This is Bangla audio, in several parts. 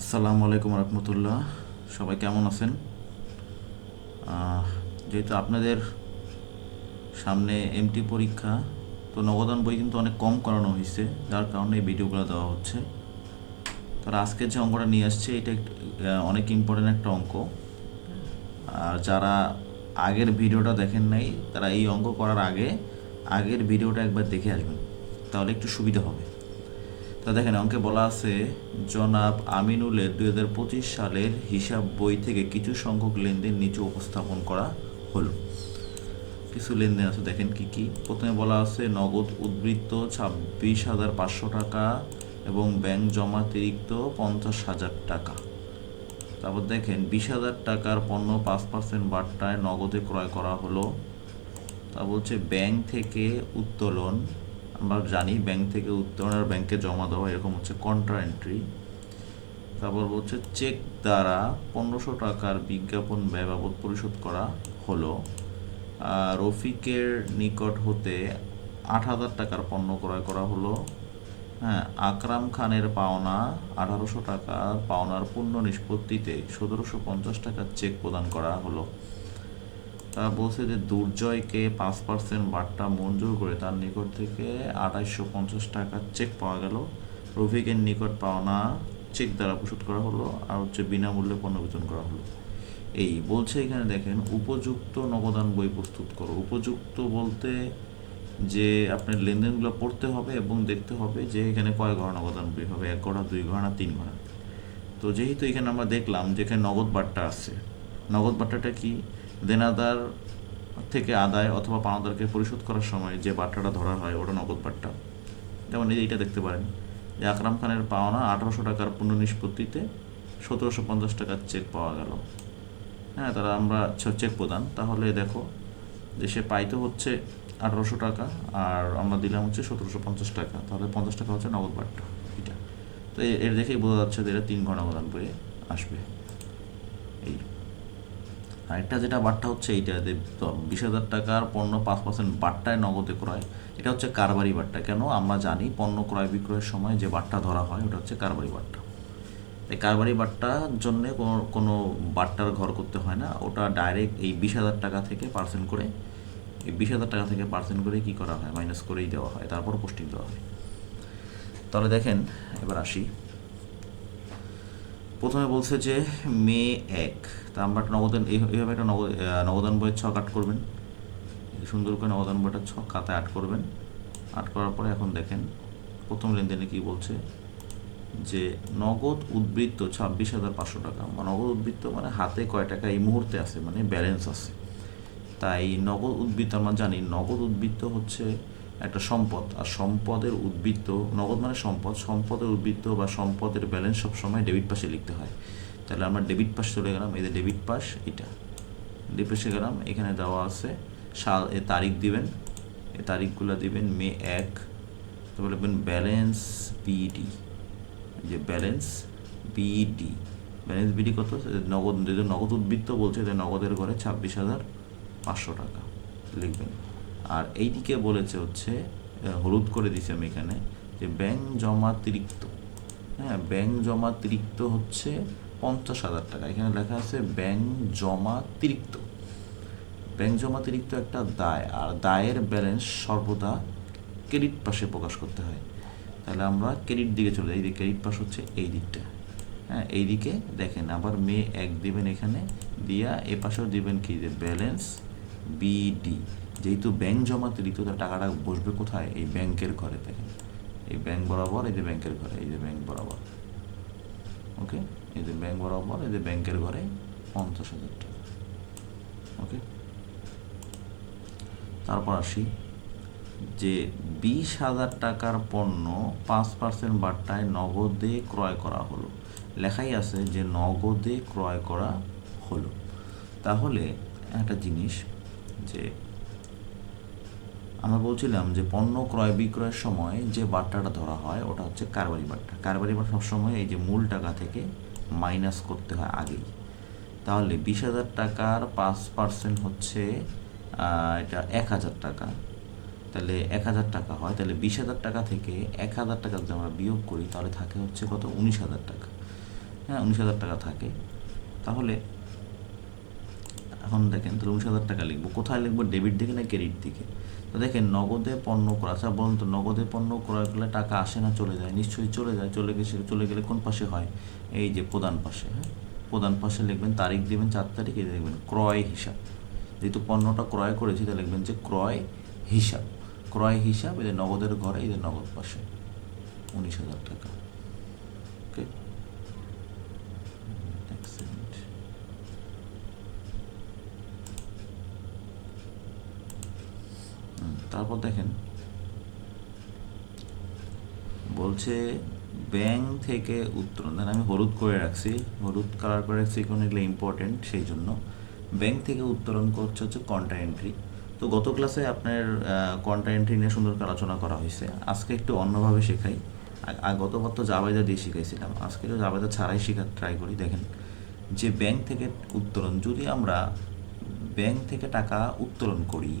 আসসালামু আলাইকুম রহমতুল্লাহ। সবাই কেমন আছেন? যেহেতু আপনাদের সামনে এমটি পরীক্ষা, তো নবদান বই কিন্তু অনেক কম করানো হয়েছে, যার কারণে এই ভিডিওগুলো দেওয়া হচ্ছে। তারা আজকে যে অঙ্কটা নিয়ে আসছে এটা অনেক ইম্পর্টেন্ট একটা অঙ্ক। আর যারা আগের ভিডিওটা দেখেন নাই তারা এই অঙ্ক করার আগে আগের ভিডিওটা একবার দেখে আসবেন, তাহলে একটু সুবিধা হবে। তা দেখেন অঙ্কে বলা আছে, জনাব আমিনুলের 2025 সালের হিসাব বই থেকে কিছু সংখ্যক লেনদেন নিচে উপস্থাপন করা হলো। কিছু লেনদেন আছে, দেখেন কি কি। প্রথমে বলা আছে নগদ উদ্বৃত্ত 26,500 টাকা এবং ব্যাংক জমা অতিরিক্ত 50,000 টাকা। তারপর দেখেন 20,000 টাকার পণ্য 5% বাট্টায় নগদে ক্রয় করা হলো। তা বলছে ব্যাংক থেকে উত্তোলন, আমরা জানি ব্যাংক থেকে উত্তোলন আর ব্যাংকে জমা দেওয়া এরকম হচ্ছে কন্ট্রা এন্ট্রি। তারপর বলছে চেক দ্বারা 1500 টাকার বিজ্ঞাপন ব্যয় বাবদ পরিশোধ করা হলো। আর রফিকের নিকট হতে 8,000 টাকার পণ্য ক্রয় করা হলো। হ্যাঁ, আকরাম খানের পাওনা 1800 টাকা, পাওনার পূর্ণ নিষ্পত্তিতে 1750 টাকার চেক প্রদান করা হলো। তা বলছে যে দুর্জয়কে 5% বাট্টা মঞ্জুর করে তার নিকট থেকে 2850 টাকার চেক পাওয়া গেল। রফিকের নিকট পাওনা চেক দ্বারা পরিশোধ করা হলো, আর হচ্ছে বিনামূল্যে পণ্য বিতরণ করা হলো। এই বলছে এখানে দেখেন উপযুক্ত নগদান বই প্রস্তুত করো। উপযুক্ত বলতে যে আপনার লেনদেনগুলো পড়তে হবে এবং দেখতে হবে যে এখানে কয় ঘর নগদান বই হবে, 1 ঘর, 2 ঘর না 3 ঘর। তো যেহেতু এখানে আমরা দেখলাম যে এখানে নগদ বাট্টা আছে, নগদ বাট্টাটা কি? দেনাদার থেকে আদায় অথবা পাওনাদারকে পরিশোধ করার সময় যে বাট্টাটা ধরা হয় ওটা নগদ বাট্টা। যেমন এইটা দেখতে পারেন যে আকরাম খানের পাওনা 1800 টাকার পূর্ণ নিষ্পত্তিতে 1750 টাকার চেক পাওয়া গেল। হ্যাঁ, তারা আমরা চেক প্রদান, তাহলে দেখো যে সে পাইতে হচ্ছে 1800 টাকা আর আমরা দিলাম হচ্ছে 1750 টাকা, তাহলে 50 টাকা হচ্ছে নগদ বাট্টা এটা। তো এর দেখেই বোঝা যাচ্ছে যে এটা 3 ঘর নগদান বইয়ে আসবে। এই আরেকটা যেটা বাট্টা হচ্ছে এইটা যে 20,000 টাকার পণ্য 5% বাট্টায় নগদে ক্রয়, এটা হচ্ছে কারবারি বাট্টা। কেন? আমরা জানি পণ্য ক্রয় বিক্রয়ের সময় যে বাট্টা ধরা হয় ওটা হচ্ছে কারবারি বাট্টা। এই কারবারি বাট্টার জন্য কোনো কোনো বাট্টার ঘর করতে হয় না, ওটা ডাইরেক্ট এই 20,000 টাকা থেকে পার্সেন্ট করে, এই 20,000 টাকা থেকে পার্সেন্ট করে কী করা হয়, মাইনাস করেই দেওয়া হয়, তারপর পোস্টিং দেওয়া হয়। তাহলে দেখেন এবার আসি। প্রথমে বলছে যে মে 1, তা আমরা একটা নগদান এইভাবে একটা নগদান বইয়ের ছক আট করবেন। সুন্দর করে নগদান বইটা ছক খাতায় আট করবেন। আট করার পরে এখন দেখেন প্রথম লেনদেনে কি বলছে যে নগদ উদ্বৃত্ত 26,500 টাকা। নগদ উদ্বৃত্ত মানে হাতে কয় টাকা এই মুহূর্তে আছে, মানে ব্যালেন্স আছে। তাই নগদ উদ্বৃত্ত আমরা জানি নগদ উদ্বৃত্ত হচ্ছে একটা সম্পদ, আর সম্পদের উদ্বৃত্ত, নগদ মানে সম্পদ, সম্পদের উদ্বৃত্ত বা সম্পদের ব্যালেন্স সবসময় ডেবিট পাশে লিখতে হয়। তাহলে আমরা ডেবিট পাশে চলে গেলাম, এই যে ডেবিট পাশ, এটা ডেবিট পাশে গেলাম। এখানে দেওয়া আছে সাল, এ তারিখ দিবেন, এই তারিখগুলো দিবেন মে 1। তারপরে লিখবেন ব্যালেন্স বিডি, যে ব্যালেন্স বিডি, ব্যালেন্স বিডি কত? নগদ, যদি নগদ উদ্বৃত্ত বলছে যে নগদের ঘরে 26,500 টাকা লিখবেন। আর এইদিকে বলেছে হচ্ছে হলুদ করে দিছি আমি এখানে যে ব্যাংক জমাতিরিক্ত। হ্যাঁ, ব্যাংক জমাতিরিক্ত হচ্ছে 50,000 টাকা। এখানে লেখা আছে ব্যাংক জমাতিরিক্ত। ব্যাংক জমাতিরিক্ত একটা দায়, আর দায়ের ব্যালেন্স সর্বদা ক্রেডিট পাশে প্রকাশ করতে হয়। তাহলে আমরা ক্রেডিট দিকে চলে যাই, এই যে ক্রেডিট পাশ হচ্ছে এই দিকটা। হ্যাঁ, এই দিকে দেখেন আবার মে 1 দিবেন, এখানে দিয়া এ পাশেও দিবেন কি যে ব্যালেন্স বিডি। যেহেতু ব্যাংক জমাতিরিক্ত তার টাকাটা বসবে কোথায়? এই ব্যাংকের ঘরে। দেখেন এই ব্যাংক বরাবর, এই যে ব্যাংকের ঘরে, এই যে ব্যাংক বরাবর। ওকে, এই যে ব্যাংক বরাবর, এই যে ব্যাংকের ঘরে 50,000 টাকা। ওকে, তারপর আসি যে 20,000 টাকার পণ্য 5% বাট্টায় নগদে ক্রয় করা হলো। লেখাই আছে যে নগদে ক্রয় করা হলো। তাহলে একটা জিনিস যে আমরা বলছিলাম যে পণ্য ক্রয় বিক্রয়ের সময় যে বাট্টাটা ধরা হয় ওটা হচ্ছে কারবারি বাট্টা। কারবারি বাট্টা সবসময় এই যে মূল টাকা থেকে মাইনাস করতে হয় আগেই। তাহলে 20,000 টাকার 5% হচ্ছে এটা 1,000 টাকা। তাহলে 1,000 টাকা হয়, তাহলে 20,000 টাকা থেকে 1,000 টাকা যদি আমরা বিয়োগ করি তাহলে থাকে হচ্ছে কত? 19,000 টাকা। হ্যাঁ 19,000 টাকা থাকে, তাহলে এখন দেখেন তাহলে 19,000 টাকা লিখবো, কোথায় লিখবো, ডেবিট দিকে না ক্রেডিট দিকে? তো দেখেন নগদে পণ্য ক্রয়, আচ্ছা বলুন তো নগদে পণ্য ক্রয় করলে টাকা আসে না চলে যায়? নিশ্চয়ই চলে যায়। চলে গেলে কোন পাশে হয়? এই যে প্রধান পাশে। হ্যাঁ, প্রধান পাশে লিখবেন, তারিখ দেবেন 4 তারিখ, এই লিখবেন ক্রয় হিসাব। যেহেতু পণ্যটা ক্রয় করেছি তাহলে লিখবেন যে ক্রয় হিসাব। ক্রয় হিসাব এদের নগদের ঘরে, এদের নগদ পাশে 19,000 টাকা। ওকে, তারপর দেখেন বলছে ব্যাংক থেকে উত্তোলন, দেন আমি হলুদ করে রাখছি, হলুদ কালার করে রাখছি কারণ এগুলো ইম্পর্টেন্ট, সেই জন্য। ব্যাংক থেকে উত্তোলন করছে হচ্ছে কন্ট্রা এন্ট্রি। তো গত ক্লাসে আপনার কন্ট্রা এন্ট্রি নিয়ে সুন্দর করে আলোচনা করা হয়েছে, আজকে একটু অন্যভাবে শেখাই। গতবার তো জাবেদা দিয়ে শিখাইছিলাম, আজকে তো জাবেদা ছাড়াই শেখার ট্রাই করি। দেখেন যে ব্যাংক থেকে উত্তোলন, যদি আমরা ব্যাংক থেকে টাকা উত্তোলন করি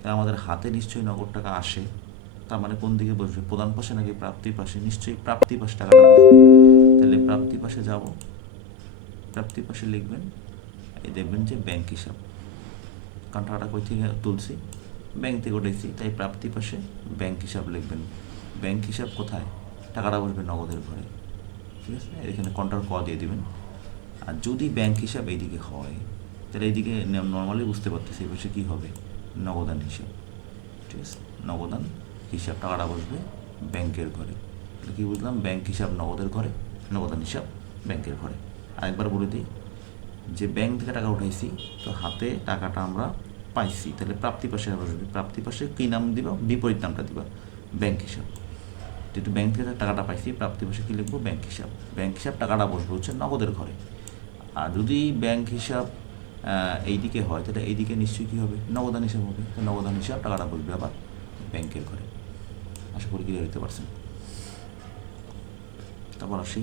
তাহলে আমাদের হাতে নিশ্চয়ই নগদ টাকা আসে। তার মানে কোন দিকে বসবে, প্রধান পাশে নাকি প্রাপ্তি পাশে? নিশ্চয়ই প্রাপ্তি পাশে টাকাটা বসবে। তাহলে প্রাপ্তি পাশে যাব, প্রাপ্তি পাশে লিখবেন, এই দেখবেন যে ব্যাংক হিসাব, কারণ টাকাটা কই থেকে তুলছি, ব্যাংক থেকে উঠেছি, তাই প্রাপ্তি পাশে ব্যাংক হিসাব লিখবেন। ব্যাংক হিসাব কোথায়? টাকাটা বসবে নগদের ঘরে, ঠিক আছে? এখানে কন্ট্রার ক দিয়ে দিবেন। আর যদি ব্যাংক হিসাব এইদিকে হয় তাহলে এইদিকে নর্মালি বুঝতে পারতেছি এই পাশে কী হবে, নগদান হিসাব, ঠিক আছে? নগদান হিসাব, টাকাটা বসবে ব্যাংকের ঘরে। তাহলে কী বুঝলাম, ব্যাংক হিসাব নগদের ঘরে, নগদান হিসাব ব্যাংকের ঘরে। আরেকবার বলে দিই যে ব্যাংক থেকে টাকা উঠাইছি, তো হাতে টাকাটা আমরা পাইছি, তাহলে প্রাপ্তি পাশে বসবে, প্রাপ্তি পাশে কী নাম দিবা, বিপরীত নামটা দিবা, ব্যাংক হিসাব। যেহেতু ব্যাংক থেকে টাকাটা পাইছি, প্রাপ্তি পাশে কী লিখবো, ব্যাংক হিসাব। ব্যাংক হিসাব টাকাটা বসবে হচ্ছে নগদের ঘরে। আর যদি ব্যাংক হিসাব এইদিকে হয় তাহলে এইদিকে নিশ্চয়ই কী হবে, নগদান হিসাব হবে। তো নগদান হিসাব টাকাটা বসবে আবার ব্যাংকের ঘরে। আশা করি ক্লিয়ার হতে পারছেন। তারপর আসি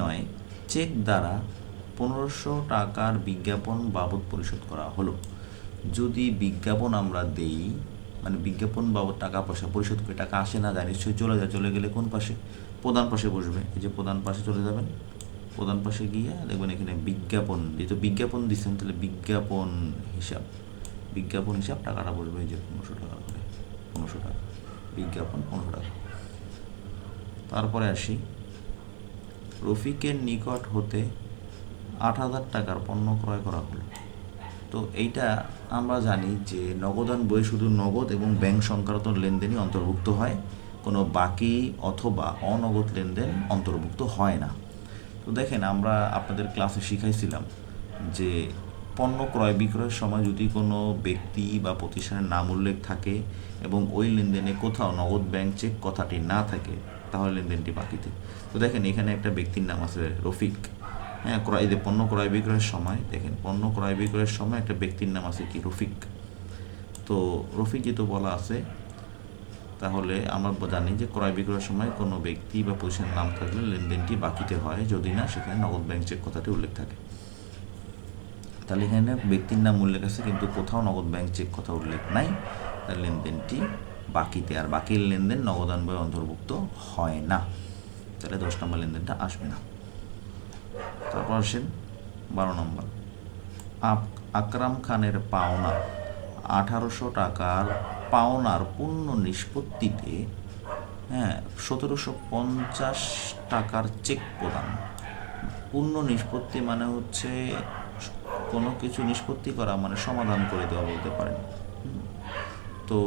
নয়, চেক দ্বারা 1500 টাকার বিজ্ঞাপন বাবদ পরিশোধ করা হলো। যদি বিজ্ঞাপন আমরা দেই, মানে বিজ্ঞাপন বাবদ টাকা পয়সা পরিশোধ করে, টাকা আসে না যায়, নিশ্চয়ই চলে যায়। চলে গেলে কোন পাশে, প্রধান পাশে বসবে। এই যে প্রধান পাশে চলে যাবেন, প্রধান পাশে গিয়ে দেখবেন এখানে বিজ্ঞাপন, যেহেতু বিজ্ঞাপন দিচ্ছেন তাহলে বিজ্ঞাপন হিসাব, বিজ্ঞাপন হিসাব টাকাটা বসবে এই যে 1500 টাকা করে, 1500 টাকা বিজ্ঞাপন, 1500 টাকা। তারপরে আসি, রফিকের নিকট হতে 8,000 টাকার পণ্য ক্রয় করা হলো। তো এইটা আমরা জানি যে নগদান বই শুধু নগদ এবং ব্যাংক সংক্রান্ত লেনদেনই অন্তর্ভুক্ত হয়, কোনো বাকি অথবা অনগদ লেনদেন অন্তর্ভুক্ত হয় না। তো দেখেন আমরা আপনাদের ক্লাসে শিখাইছিলাম যে পণ্য ক্রয় বিক্রয়ের সময় যদি কোনো ব্যক্তি বা প্রতিষ্ঠানের নাম উল্লেখ থাকে এবং ওই লেনদেনে কোথাও নগদ ব্যাংক চেক কথাটি না থাকে তাহলে লেনদেনটি বাকিতে। তো দেখেন এখানে একটা ব্যক্তির নাম আছে রফিক। হ্যাঁ, পণ্য ক্রয় বিক্রয়ের সময় দেখেন, পণ্য ক্রয় বিক্রয়ের সময় একটা ব্যক্তির নাম আছে কি, রফিক। তো রফিক যেহেতু বলা আছে, তাহলে আমরা জানি যে ক্রয় বিক্রয়ের সময় কোনো ব্যক্তি বা প্রতিষ্ঠানের নাম থাকলে লেনদেনটি বাকিতে হয়, যদি না সেখানে নগদ ব্যাংক চেক কথাটি উল্লেখ থাকে। তাহলে এখানে ব্যক্তির নাম উল্লেখ আছে কিন্তু কোথাও নগদ ব্যাংক চেক কথা উল্লেখ নাই, তার লেনদেনটি বাকিতে। আর বাকির লেনদেন নগদান বই অন্তর্ভুক্ত হয় না, তাহলে 10 নম্বর লেনদেনটা আসবে না। তারপর আসেন 12 নম্বর, আকরাম খানের পাওনা 1800 টাকার পাওনার পূর্ণ নিষ্পত্তিতে 1750 টাকার চেক প্রদান। পূর্ণ নিষ্পত্তি মানে হচ্ছে কোনো কিছু নিষ্পত্তি করা, মানে সমাধান করে দেওয়া বলতে পারেন। তো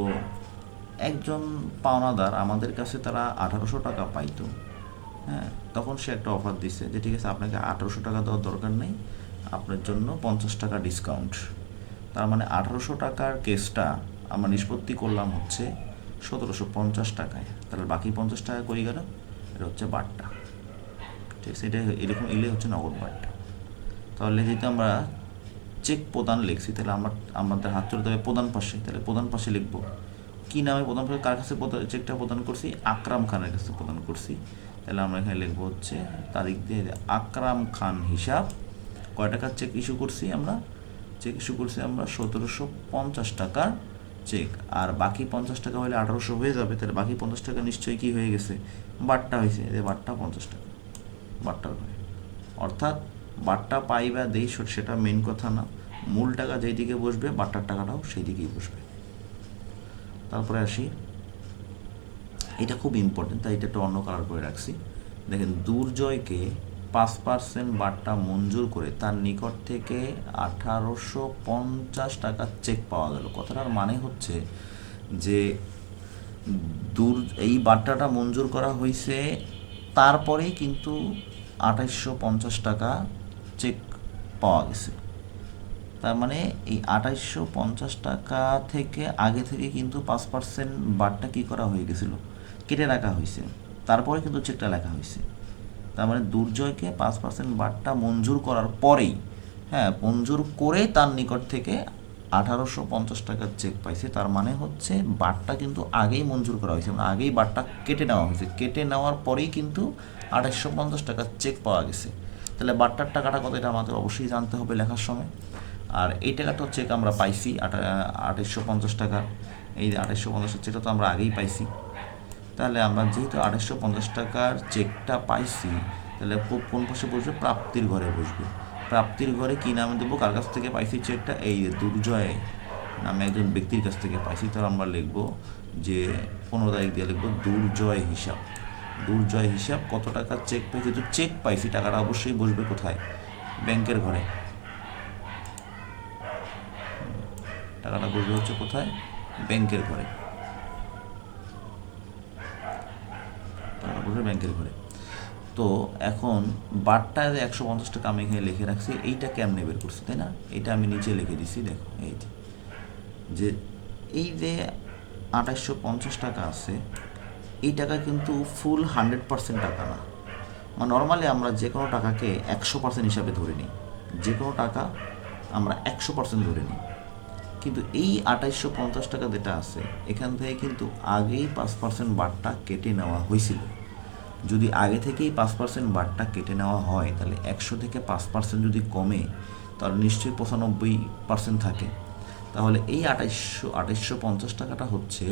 একজন পাওনাদার আমাদের কাছে তারা 1800 টাকা পাইতো, হ্যাঁ, তখন সে একটা অফার দিচ্ছে যে ঠিক আছে আপনাকে 1800 টাকা দেওয়ার দরকার নেই, আপনার জন্য 50 টাকা ডিসকাউন্ট। তার মানে 1800 টাকার কেসটা আমরা নিষ্পত্তি করলাম হচ্ছে 1750 টাকায়, তাহলে বাকি 50 টাকা কই গেল, এটা হচ্ছে বাট্টা, ঠিক আছে? এটা এরকম এলে হচ্ছে নগদ বাট্টা। তাহলে যেহেতু আমরা চেক প্রদান লিখছি, তাহলে আমাদের হাত চলে যাবে প্রধান পাশে, তাহলে প্রধান পাশে লিখবো কী নামে প্রদান পাশে, কার কাছে চেকটা প্রদান করছি, আকরাম খানের কাছে প্রদান করছি। তাহলে আমরা এখানে লিখবো হচ্ছে তারিখ দিয়ে আকরাম খান হিসাব, কয় টাকার চেক ইস্যু করছি আমরা, চেক ইস্যু করছি আমরা 1750 টাকার চেক। আর বাকি 50 টাকা হলে 1800 হয়ে যাবে, তাহলে বাকি 50 টাকা নিশ্চয়ই কী হয়ে গেছে, বাট্টা হয়েছে, বাট্টা 50 টাকা। বাট্টার ঘরে। অর্থাৎ বাট্টা পাই বা দেই সেটা মেন কথা না, মূল টাকা যেই দিকে বসবে বাট্টার টাকাটাও সেই দিকেই বসবে। তারপরে আসি, এটা খুব ইম্পর্টেন্ট, তাই এটা একটু অন্য কালার করে রাখছি। দেখেন, দুর্জয়কে 5% বাট্টা মঞ্জুর করে তার নিকট থেকে 1850 টাকার চেক পাওয়া গেল। কথাটার মানে হচ্ছে যে এই বাট্টাটা মঞ্জুর করা হয়েছে, তারপরেই কিন্তু 2850 টাকা চেক পাওয়া গেছে। তার মানে এই 2850 টাকা থেকে আগে থেকে কিন্তু 5% বাট্টা কী করা হয়ে গেছিল, কেটে রাখা হয়েছে, তারপরে কিন্তু চেকটা লেখা হয়েছে। তার মানে দুর্জয়কে 5% বাট্টা মঞ্জুর করার পরেই, হ্যাঁ, মঞ্জুর করে তার নিকট থেকে 1850 টাকার চেক পাইছে। তার মানে হচ্ছে বাট্টা কিন্তু আগেই মঞ্জুর করা হয়েছে, মানে আগেই বাট্টা কেটে নেওয়া হয়েছে, কেটে নেওয়ার পরেই কিন্তু 2850 টাকার চেক পাওয়া গেছে। তাহলে বাট্টার টাকাটা কত এটা আমাদের অবশ্যই জানতে হবে লেখার সময়। আর এই টাকাটা চেক আমরা পাইছি 2850 টাকা, এই 2850 চেকটা তো আমরা আগেই পাইছি। তাহলে আমরা যেহেতু 2850 টাকার চেকটা পাইছি, তাহলে কোন পাশে বসবে, প্রাপ্তির ঘরে বসবে। প্রাপ্তির ঘরে কী নামে দেবো, কার কাছ থেকে পাইছি চেকটা, এই দুর্জয় নামে একজন ব্যক্তির কাছ থেকে পাইছি। তাহলে আমরা লিখবো যে 15 তারিখ দিয়ে লিখবো দুর্জয় হিসাব। দুর্জয় হিসাব কত টাকার চেক পাইছি, যেহেতু চেক পাইছি টাকাটা অবশ্যই বসবে কোথায়, ব্যাংকের ঘরে। টাকাটা বসবে হচ্ছে কোথায়, ব্যাংকের ঘরে। টাকাটা বসবে ব্যাংকের ঘরে। তো এখন বাট্টায় 150 টাকা আমি এখানে লিখে রাখছি, এইটা কেমনে বের করছি, তাই না? এটা আমি নিচে লিখে দিছি, দেখো এই যে এই যে 2850 টাকা আছে, এই টাকা কিন্তু ফুল 100% টাকা না। মানে নর্মালি আমরা যে কোনো টাকাকে 100% হিসাবে ধরে নিই, যে কোনো টাকা আমরা 100% ধরে নিই। কিন্তু এই 2850 টাকা যেটা আছে, এখান থেকে কিন্তু আগেই 5% বাট্টা কেটে নেওয়া হয়েছিল। যদি আগে থেকেই 5% বাট্টা কেটে নেওয়া হয়, তাহলে 100 থেকে 5% যদি কমে, তাহলে নিশ্চয়ই 95% থাকে। তাহলে এই 2850 টাকাটা হচ্ছে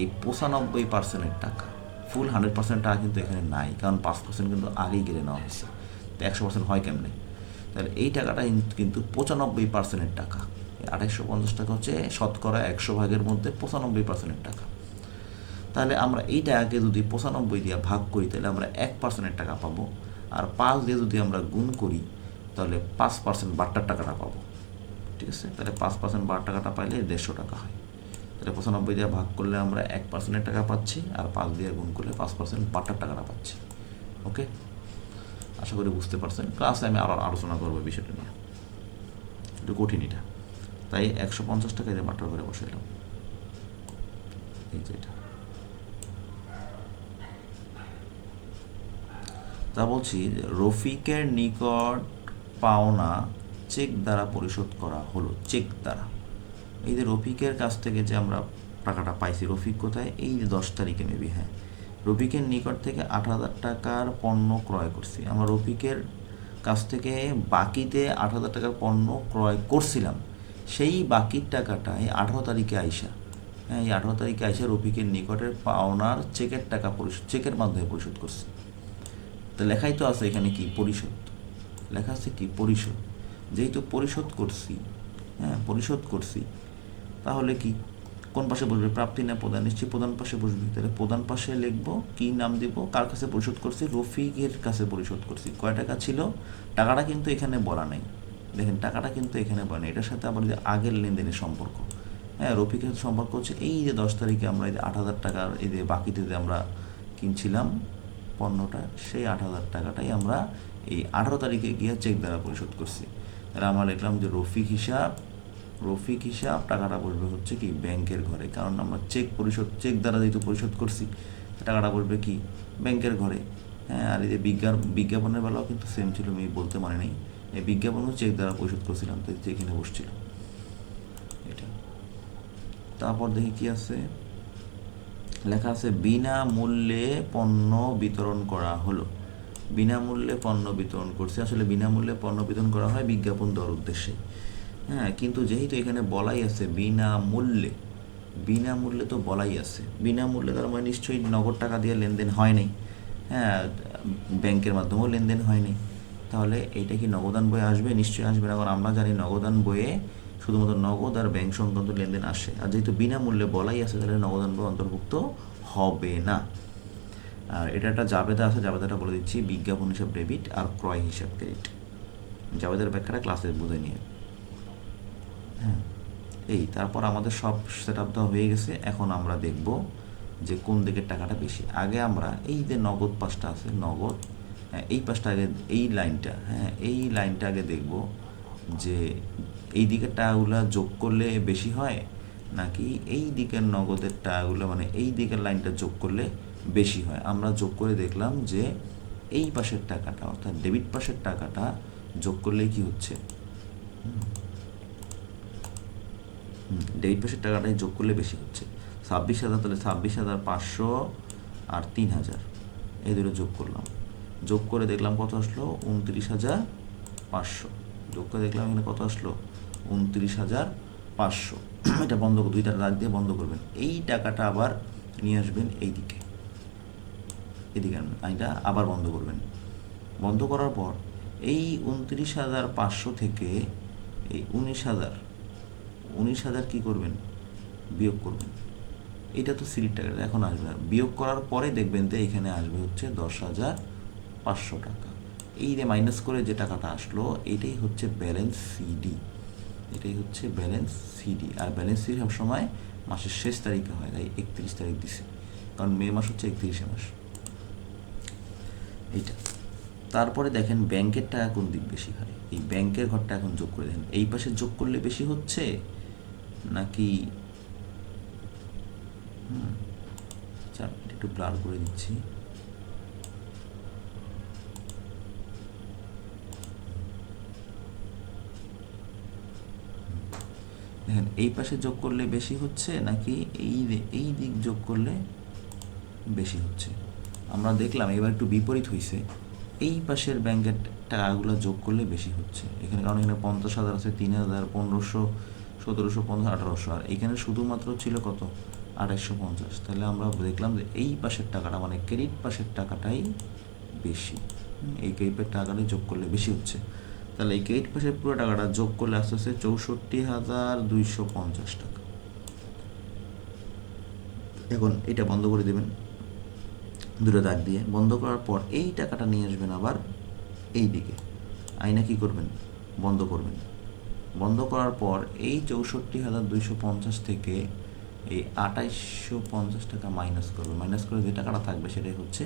এই 95%-এর টাকা। ফুল 100% টাকা কিন্তু এখানে নাই, কারণ 5% কিন্তু আগেই কেটে নেওয়া হয়েছে। তো 100% হয় কেমনে? তাহলে এই টাকাটা কিন্তু 95%-এর টাকা। 2850 টাকা হচ্ছে শতকরা 100 ভাগের মধ্যে 95%-এর টাকা। তাহলে আমরা এই টাকাকে যদি 95 দিয়ে ভাগ করি, তাহলে আমরা 1%-এর টাকা পাবো। আর 5 দিয়ে যদি আমরা গুণ করি, তাহলে 5% বাট্টার টাকাটা পাবো। ঠিক আছে? তাহলে 5% বাট্টার টাকাটা পাইলে 150 টাকা হয়। তাহলে 95 দিয়ে ভাগ করলে আমরা 1%-এর টাকা পাচ্ছি, আর 5 দিয়ে গুণ করলে 5% বাট্টার টাকাটা পাচ্ছি। ওকে, আশা করি বুঝতে পারছেন। ক্লাসে আমি আরও আলোচনা করবো বিষয়টা নিয়ে, একটু কঠিন এটা। তাই 150 টাকা দিয়ে বাট্টার করে বসাইলাম, এই যে এটা। তা বলছি, রফিকের নিকট পাওনা চেক দ্বারা পরিশোধ করা হলো। চেক দ্বারা, এই যে রফিকের কাছ থেকে যে আমরা টাকাটা পাইছি, রফিক কোথায়, এই যে 10 তারিখে মেবি, হ্যাঁ, রফিকের নিকট থেকে 8,000 টাকার পণ্য ক্রয় করছি। আমরা রফিকের কাছ থেকে বাকিতে 8,000 টাকার পণ্য ক্রয় করছিলাম, সেই বাকির টাকাটাই 18 তারিখে আইসা, হ্যাঁ, এই 18 তারিখে আইসা রফিকের নিকটের পাওনার চেকের টাকা পরিশোধ, চেকের মাধ্যমে পরিশোধ করছি। তো লেখাই তো আছে এখানে কি, পরিশোধ, লেখা আছে কি, পরিশোধ। যেহেতু পরিশোধ করছি, হ্যাঁ, পরিশোধ করছি, তাহলে কি কোন পাশে বসবে, প্রাপ্তি না প্রদান, নিশ্চয়ই প্রধান পাশে বসবে। তাহলে প্রধান পাশে লিখবো, কি নাম দিব, কার কাছে পরিশোধ করছি, রফিকের কাছে পরিশোধ করছি। কয় টাকা ছিল, টাকাটা কিন্তু এখানে বলা নেই, দেখেন টাকাটা কিন্তু এখানে বলা নেই। এটার সাথে আবার যে আগের লেনদেনের সম্পর্ক, হ্যাঁ, রফিকের সম্পর্ক হচ্ছে এই যে 10 তারিখে আমরা এই যে 8,000 টাকার এই যে বাকিতে যে আমরা কিনছিলাম পণ্যটা, সেই 8,000 টাকাটাই আমরা এই 18 তারিখে গিয়ে চেক দ্বারা পরিশোধ করছি। তাহলে আমরা লিখলাম যে রফিক হিসাব টাকাটা বসবে হচ্ছে কি, ব্যাংকের ঘরে, কারণ আমরা চেক দ্বারা যেহেতু পরিশোধ করছি, টাকাটা বসবে কি, ব্যাংকের ঘরে। হ্যাঁ, আর এই যে বিজ্ঞাপনের বেলাও কিন্তু সেম ছিল, আমি বলতে মানে নেই, এই বিজ্ঞাপনও চেক দ্বারা পরিশোধ করছিলাম, তো এখানে বসছিল এটা। তারপর দেখি কি আছে, লেখা আছে বিনামূল্যে পণ্য বিতরণ করা হলো। বিনামূল্যে পণ্য বিতরণ করছে, আসলে বিনামূল্যে পণ্য বিতরণ করা হয় বিজ্ঞাপন দেওয়ার উদ্দেশ্যে, হ্যাঁ, কিন্তু যেহেতু এখানে বলাই আছে বিনামূল্যে, বিনামূল্যে তো বলাই আছে, বিনামূল্যে তার মানে নিশ্চয়ই নগদ টাকা দিয়ে লেনদেন হয় নাই। হ্যাঁ, ব্যাংকের মাধ্যমেও লেনদেন হয়নি, তাহলে এইটা কি নগদান বইয়ে আসবে? নিশ্চয়ই আসবে না, কারণ আমরা জানি নগদান বইয়ে শুধুমাত্র নগদ আর ব্যাংক সংক্রান্ত লেনদেন আসে, আর যেহেতু বিনামূল্যে বলাই আছে তাহলে নগদান বই অন্তর্ভুক্ত হবে না। আর এটা একটা জাবেদা আছে, জাবেদাটা বলে দিচ্ছি: বিজ্ঞাপন হিসাব ডেবিট আর ক্রয় হিসাব ক্রেডিট। জাবেদার ব্যাখ্যাটা ক্লাসে বুঝে নিয়ে। হ্যাঁ, তারপর আমাদের সব সেট আপ দেওয়া হয়ে গেছে। এখন আমরা দেখব যে কোন দিকের টাকাটা বেশি। আগে আমরা এই যে নগদ পাশটা আছে, নগদ, হ্যাঁ এই পাশটা আগে, এই লাইনটা, হ্যাঁ এই লাইনটা আগে দেখব যে এই দিকের টাকাগুলো যোগ করলে বেশি হয় নাকি এই দিকের নগদের টাকাগুলো, মানে এই দিকের লাইনটা যোগ করলে বেশি হয়। আমরা যোগ করে দেখলাম যে এই পাশের টাকাটা, অর্থাৎ ডেবিট পাশের টাকাটা যোগ করলে কি হচ্ছে, ডেবিট পাশের টাকাটাই যোগ করলে বেশি হচ্ছে। 26,000, তাহলে 26,500 আর 3,000, এই দুটো যোগ করলাম। যোগ করে দেখলাম কত আসলো, 29,500। যোগ করে দেখলাম এখানে কত আসলো, 29,500। এটা বন্ধ, দুইটা দাগ দিয়ে বন্ধ করবেন। এই টাকাটা আবার নিয়ে আসবেন এইদিকে, এদিকে এটা আবার বন্ধ করবেন। বন্ধ করার পর এই 29,500 থেকে এই 19,000 কী করবেন, বিয়োগ করবেন। এটা তো সিরির টাকা, এখন আসবে না। বিয়োগ করার পরে দেখবেন যে এখানে আসবে হচ্ছে 10,500 টাকা। এই যে মাইনাস করে যে টাকাটা আসলো, এটাই হচ্ছে ব্যালেন্স সিডি, এটাই হচ্ছে ব্যালেন্স সিডি। আর ব্যালেন্স সিডি সবসময় মাসের শেষ তারিখে হয়, তাই 31 তারিখ দিছে, কারণ মে মাস হচ্ছে 31শে মাস। এইটা তারপরে দেখেন ব্যাংকের টাকা কোন দিক বেশি হয়, এই ব্যাংকের ঘরটা এখন যোগ করে দেখেন এই পাশে যোগ করলে বেশি হচ্ছে নাকি, একটু ব্লার করে দিচ্ছি, দেখেন এই পাশে যোগ করলে বেশি হচ্ছে নাকি এই দিক যোগ করলে বেশি হচ্ছে। আমরা দেখলাম এবার একটু বিপরীত হয়েছে, এই পাশের ব্যাংকের টাকাগুলো যোগ করলে বেশি হচ্ছে এখানে, কারণ এখানে 50,000 আছে, 3,000, 1,500, 1,750, 1,800, আর এখানে শুধুমাত্র ছিল কত, 2,850। তাহলে আমরা দেখলাম যে এই পাশের টাকাটা, মানে ক্রেডিট পাশের টাকাটাই বেশি, এই ক্রেডিটের টাকাটাই যোগ করলে বেশি হচ্ছে। তাহলে এই ক্রেডিট পাশের পুরো টাকাটা যোগ করলে আস্তে আস্তে 64,250 টাকা। এখন এটা বন্ধ করে দেবেন দুটো দাগ দিয়ে। বন্ধ করার পর এই টাকাটা নিয়ে আসবেন আবার এই দিকে, আয়না কী করবেন, বন্ধ করবেন। বন্ধ করার পর এই 64,250 থেকে এই 2,850 টাকা মাইনাস করবে। মাইনাস করে যে টাকাটা থাকবে সেটাই হচ্ছে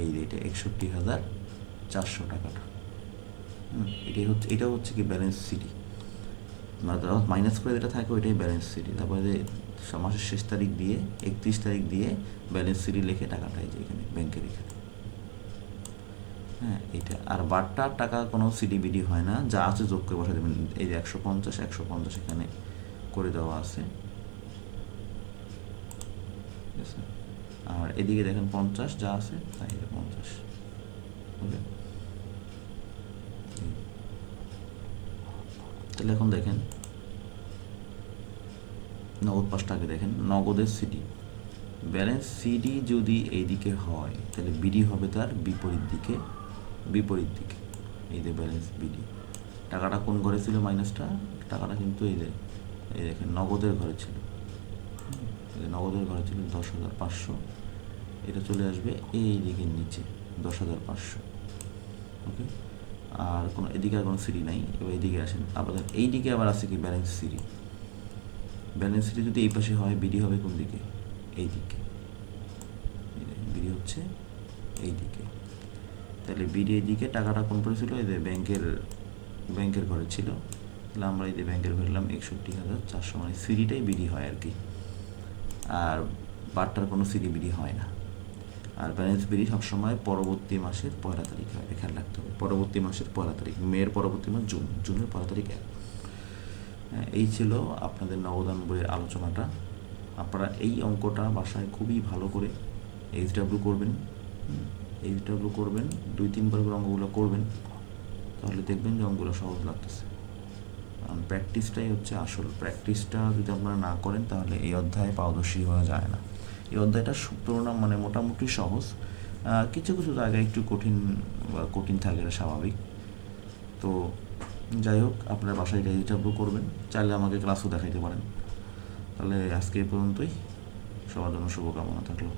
এই এটা 61,400 টাকাটা। এটা হচ্ছে কি ব্যালেন্স সিডি, মাইনাস করে যেটা থাকে ওইটাই ব্যালেন্স সিডি। তারপরে যে মাসের শেষ তারিখ দিয়ে 31 তারিখ দিয়ে ব্যালেন্স সিডি লিখে টাকাটাই যে এখানে ব্যাংকে রেখে, হ্যাঁ এইটা। আর বারটার টাকা কোনো সিডিবিডি হয় না, যা আছে যোগ করে বসে দেবেন। এই যে 150 এখানে করে দেওয়া আছে, ঠিক আছে। আর এদিকে দেখেন 50 যা আছে তাই 50, ওকে। তাহলে এখন দেখেন নগদ পাশটা আগে দেখেন, নগদের সিডি, ব্যালেন্স সিডি যদি এইদিকে হয় তাহলে বিডি হবে তার বিপরীত দিকে, এই যে ব্যালেন্স বিডি। টাকাটা কোন ঘরে ছিল মাইনাসটা, টাকাটা কিন্তু এই দেখেন নগদের ঘরে ছিল, নগদের ঘরে ছিল 10,500, এটা চলে আসবে এই দিকের নিচে 10,500, ওকে। আর কোনো এদিকে আর কোনো সিডি নাই। এবার এদিকে আসেন, আবার এই দিকে আবার আছে কি ব্যালেন্স সিডি। ব্যালেন্স সিডি যদি এই পাশে হয়, বিডি হবে কোন দিকে, এই দিকে, বিডি হচ্ছে এই দিকে। তাহলে বিডি এই দিকে, টাকাটা কোন পরে ছিল, এই যে ব্যাংকের ঘরে ছিল। তাহলে আমরা এই যে ব্যাংকের ঘরে এলাম 61,400, মানে সিডিটাই বিডি হয় আর কি, আর বারটার কোনো সিডি বিডি হয় না। আর ব্যালেন্স বিডি সবসময় পরবর্তী মাসের 1 তারিখ হয়, খেয়াল রাখতে হবে। পরবর্তী মাসের 1 তারিখ, মেয়ের পরবর্তী মাস জুনের 1 তারিখ। এই ছিল আপনাদের নগদান বইয়ের আলোচনাটা। আপনারা এই অঙ্কটা বাসায় খুবই ভালো করে এইচডাব্লিউ করবেন, 2-3 বার করে অঙ্কগুলো করবেন, তাহলে দেখবেন যে অঙ্কগুলো সহজ লাগতেছে। কারণ প্র্যাকটিসটাই হচ্ছে আসল। প্র্যাকটিসটা যদি আপনারা না করেন তাহলে এই অধ্যায়ে পারদর্শী হওয়া যায় না। এই অধ্যায়টা তুলনা মানে মোটামুটি সহজ, কিছু কিছু জায়গায় একটু কঠিন থাকে, এটা স্বাভাবিক। তো যাই হোক, আপনার বাসায় এটা রিটার্নও করবেন, চাইলে আমাকে ক্লাসও দেখাইতে পারেন। তাহলে আজকে এই পর্যন্তই, সবার জন্য শুভকামনা থাকলো।